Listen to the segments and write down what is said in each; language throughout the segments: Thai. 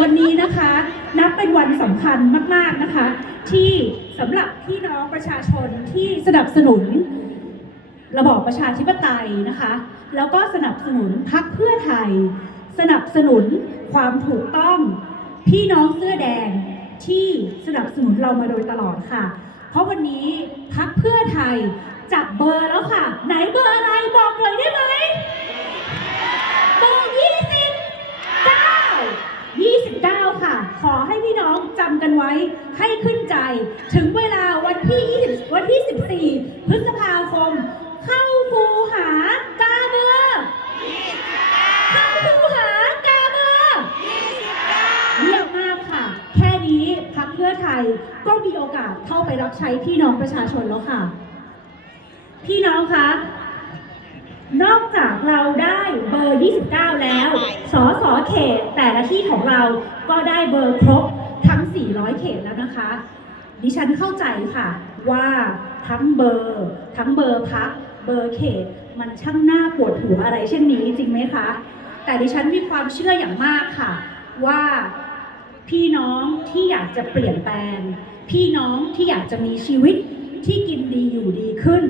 วันนี้นะคะนับเป็นวันสำคัญมากๆนะคะ ที่สำหรับพี่น้องประชาชนที่สนับสนุน ระบอบประชาธิปไตยนะคะ แล้วก็สนับสนุนพรรคเพื่อไทย สนับสนุนความถูกต้องพี่น้องเสื้อแดงที่สนับสนุนเรามาโดยตลอดค่ะ เพราะวันนี้พรรคเพื่อไทยจับเบอร์แล้วค่ะ ไหนเบอร์อะไรบอกเลยได้ไหมเบอร์ยี่สิบเก้ายี่สิบเก้าค่ะ ขอให้พี่น้องจำกันไว้ให้ขึ้นใจ ถึงเวลาวันที่20วันที่ 14 พฤษภาคม เข้าฟูหากาเบอร์เข้าฟูหากาเบอร์เยี่ยมมากค่ะ แค่นี้พักเพื่อไทยก็มีโอกาสเข้าไปรับใช้พี่น้องประชาชนแล้วค่ะ พี่น้องคะนอกจากเราได้เบอร์ 29 แล้ว สสเขตแต่ละที่ของเราก็ได้เบอร์ครบทั้ง 400 เขตแล้วนะคะ ดิฉันเข้าใจค่ะว่าทั้งเบอร์ทั้งเบอร์พักเบอร์เขต มันช่างน่าปวดหัวอะไรเช่นนี้จริงไหมคะ แต่ดิฉันมีความเชื่ออย่างมากค่ะ ว่าพี่น้องที่อยากจะเปลี่ยนแปลง พี่น้องที่อยากจะมีชีวิตที่กินดีอยู่ดีขึ้น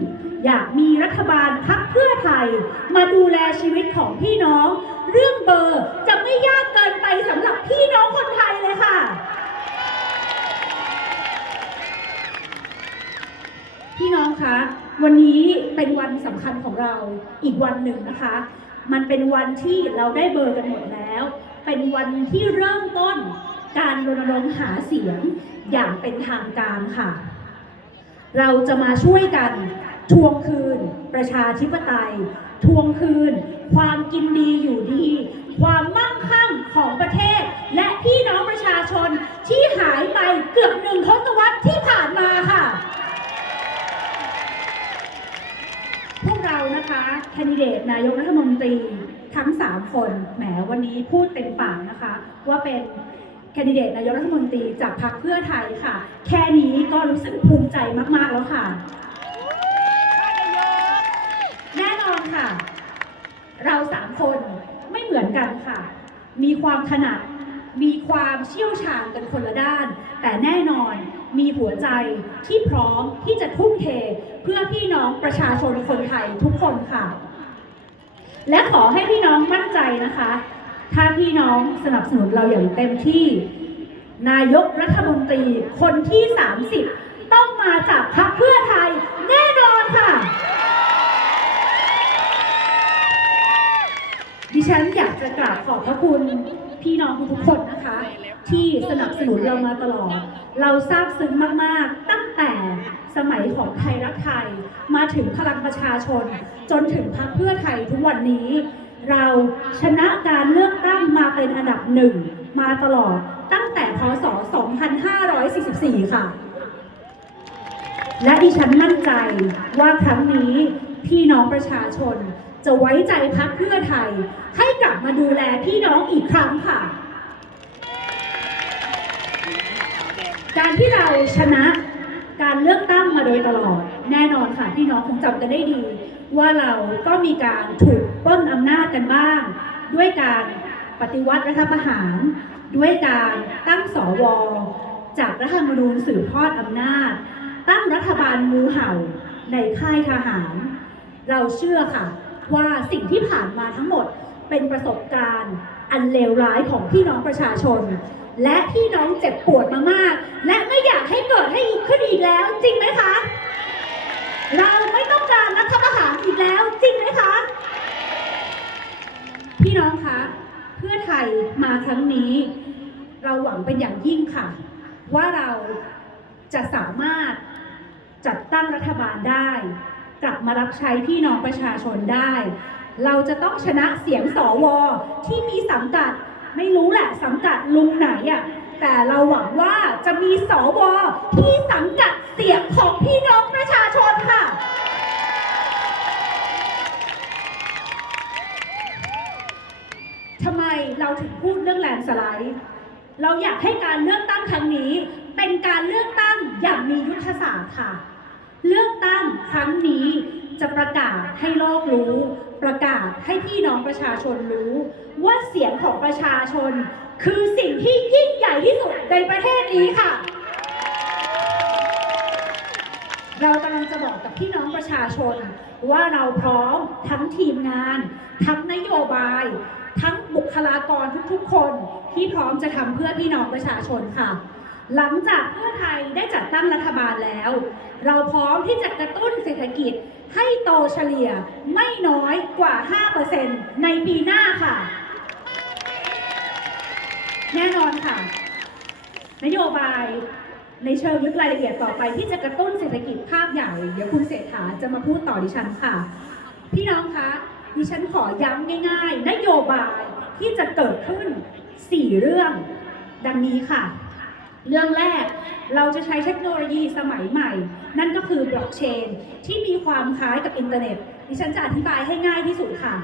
อยากมีรัฐบาลพักเพื่อไทย มาดูแลชีวิตของพี่น้อง เรื่องเบอร์จะไม่ยากเกินไปสำหรับพี่น้องคนไทยเลยค่ะ พี่น้องคะวันนี้เป็นวันสำคัญของเราอีกวันหนึ่งนะคะ มันเป็นวันที่เราได้เบอร์กันหมดแล้ว เป็นวันที่เริ่มต้นการรณรงค์หาเสียงอย่างเป็นทางการค่ะ เราจะมาช่วยกัน ทวงคืน ประชาธิปไตย ทวงคืน ความกินดีอยู่ดี ความมั่งคั่งของประเทศ และพี่น้องประชาชนที่หายไปเกือบหนึ่งทศวรรษที่ผ่านมาค่ะ พวกเรานะคะแคนดิเดตนายกรัฐมนตรีทั้ง 3 คนแหมวันนี้พูดเต็มปากนะคะ ว่าเป็นแคนดิเดตนายกรัฐมนตรีจากพรรคเพื่อไทยค่ะ แค่นี้ก็รู้สึกภูมิใจมาก ๆ แล้วค่ะ แน่นอนค่ะ เราสามคนไม่เหมือนกันค่ะ มีความถนัด มีความเชี่ยวชาญกันคนละด้าน แต่แน่นอนมีหัวใจที่พร้อมที่จะทุ่มเทเพื่อพี่น้องประชาชนคนไทยทุกคนค่ะ และขอให้พี่น้องมั่นใจนะคะ ถ้าพี่น้องสนับสนุนเราอย่างเต็มที่ นายกรัฐมนตรีคนที่ 30 ต้องมาจากพรรคเพื่อไทยแน่นอนค่ะ ดิฉันอยากจะกราบ ขอบพระคุณพี่น้องทุกๆคนนะคะ ที่สนับสนุนเรามาตลอด เราซาบซึ้งมากๆ ตั้งแต่สมัยของไทยรักไทย มาถึงพลังประชาชน จนถึงพรรคเพื่อไทยทุกวันนี้ เราชนะการเลือกตั้งมาเป็นอันดับหนึ่งมาตลอดตั้งแต่พศ 2544 ค่ะ และดิฉันมั่นใจว่าครั้งนี้พี่น้องประชาชน จะไว้ใจพักเพื่อไทย ให้กลับมาดูแลพี่น้องอีกครั้งค่ะ การที่เราชนะการเลือกตั้งมาโดยตลอด แน่นอนค่ะพี่น้องคงจำกันได้ดี ว่าเราก็มีการถูกป้นอำนาจกันบ้าง ด้วยการปฏิวัติรัฐประหาร ด้วยการตั้งสวจากรัฐธรรมนูญสืบทอดอำนาจ ตั้งรัฐบาลงูเห่าในค่ายทหาร เราเชื่อค่ะ ว่าสิ่งที่ผ่านมาทั้งหมดเป็นประสบการณ์อันเลวร้ายของพี่น้องประชาชน และพี่น้องเจ็บปวดมามาก และไม่อยากให้เกิดให้อีกขึ้นอีกแล้วจริงไหมคะ เราไม่ต้องการรัฐประหารอีกแล้วจริงไหมคะ พี่น้องคะเพื่อไทยมาครั้งนี้ เราหวังเป็นอย่างยิ่งค่ะ ว่าเราจะสามารถจัดตั้งรัฐบาลได้ กลับมารับใช้พี่น้องประชาชนได้ เราจะต้องชนะเสียงสวที่มีสังกัดไม่รู้แหละสังกัดลุงไหนอะแต่เราหวังว่าจะมีสวที่สังกัดเสียงของพี่น้องประชาชนค่ะ ทำไมเราถึงพูดเรื่องแลนด์สไลด์ เราอยากให้การเลือกตั้งครั้งนี้ เป็นการเลือกตั้งอย่างมียุทธศาสตร์ค่ะ เลือกตั้งครั้งนี้จะประกาศให้โลกรู้ ประกาศให้พี่น้องประชาชนรู้ ว่าเสียงของประชาชน คือสิ่งที่ยิ่งใหญ่ที่สุดในประเทศนี้ค่ะ เรากำลังจะบอกกับพี่น้องประชาชน ว่าเราพร้อมทั้งทีมงาน ทั้งนโยบาย ทั้งบุคลากรทุกๆคนที่พร้อมจะทำเพื่อพี่น้องประชาชนค่ะ หลังจากเพื่อไทยได้จัดตั้งรัฐบาลแล้ว เราพร้อมที่จะกระตุ้นเศรษฐกิจให้โตเฉลี่ยไม่น้อยกว่า 5%ในปีหน้าค่ะ แน่นอนค่ะ นโยบายในเชิงลึกรายละเอียดต่อไปที่จะกระตุ้นเศรษฐกิจภาพใหญ่ เดี๋ยวคุณเศรษฐาจะมาพูดต่อดิฉันค่ะ พี่น้องคะดิฉันขอย้ำง่าย ๆ นโยบายที่จะเกิดขึ้น 4 เรื่อง ดังนี้ค่ะ เรื่องแรกเราจะใช้เทคโนโลยีสมัยใหม่ นั่นก็คือบล็อกเชนที่มีความคล้ายกับอินเทอร์เน็ต ดิฉันจะอธิบายให้ง่ายที่สุดค่ะ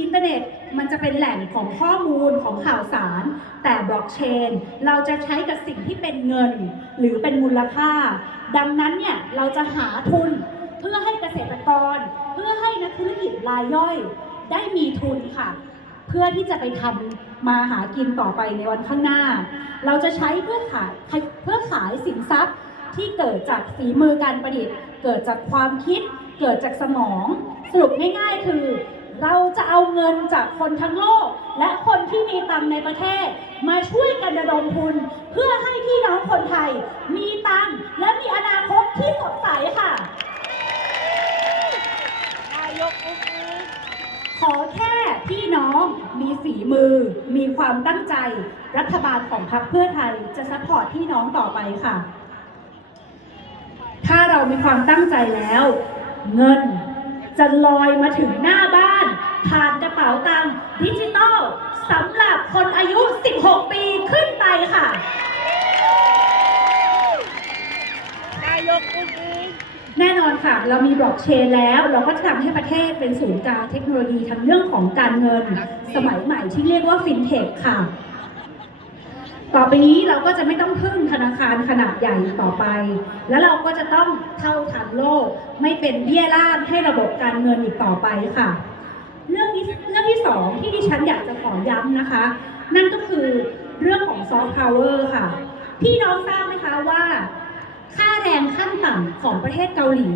อินเทอร์เน็ตมันจะเป็นแหล่งของข้อมูลของข่าวสาร แต่บล็อกเชนเราจะใช้กับสิ่งที่เป็นเงิน หรือเป็นมูลค่า ดังนั้นเนี่ยเราจะหาทุนเพื่อให้เกษตรกร เพื่อให้นักธุรกิจรายย่อย ได้มีทุนค่ะ พื่อที่จะไปทำมาหากินต่อไปในวันข้างหน้า เราจะใช้เพื่อขายเพื่อขายสินทรัพย์ที่เกิดจากฝีมือการประดิษฐ์ เกิดจากความคิด เกิดจากสมอง สรุปง่ายๆคือ เราจะเอาเงินจากคนทั้งโลก และคนที่มีตังในประเทศ มาช่วยกันระดมทุน เพื่อให้พี่น้องคนไทย มีตังและมีอนาคตที่สดใสค่ะนายกอุ้ ขอแค่พี่น้องมีฝีมือ มีความตั้งใจ รัฐบาลของพรรคเพื่อไทยจะซัพพอร์ตพี่น้องต่อไปค่ะ ถ้าเรามีความตั้งใจแล้ว เงินจะลอยมาถึงหน้าบ้าน ผ่านกระเป๋าตังค์ดิจิตอลสำหรับคนอายุ 16 ปีขึ้นไปค่ะ นายกอุ้ง แน่นอนค่ะ เรามีบล็อกเชนแล้ว เราก็จะทำให้ประเทศเป็นศูนย์กลางเทคโนโลยีทางเรื่องของการเงิน สมัยใหม่ที่เรียกว่าฟินเทคค่ะ ต่อไปนี้เราก็จะไม่ต้องพึ่งธนาคารขนาดใหญ่ต่อไป แล้วเราก็จะต้องเท่าทันโลก ไม่เป็นเบี้ยล่างให้ระบบการเงินอีกต่อไปค่ะ เรื่องนี้เรื่องที่สองที่ดิฉันอยากจะขอย้ำนะคะ นั่นก็คือเรื่องของซอฟต์พาวเวอร์ค่ะ พี่น้องทราบไหมคะว่า ค่าแรงขั้นต่ำของประเทศเกาหลี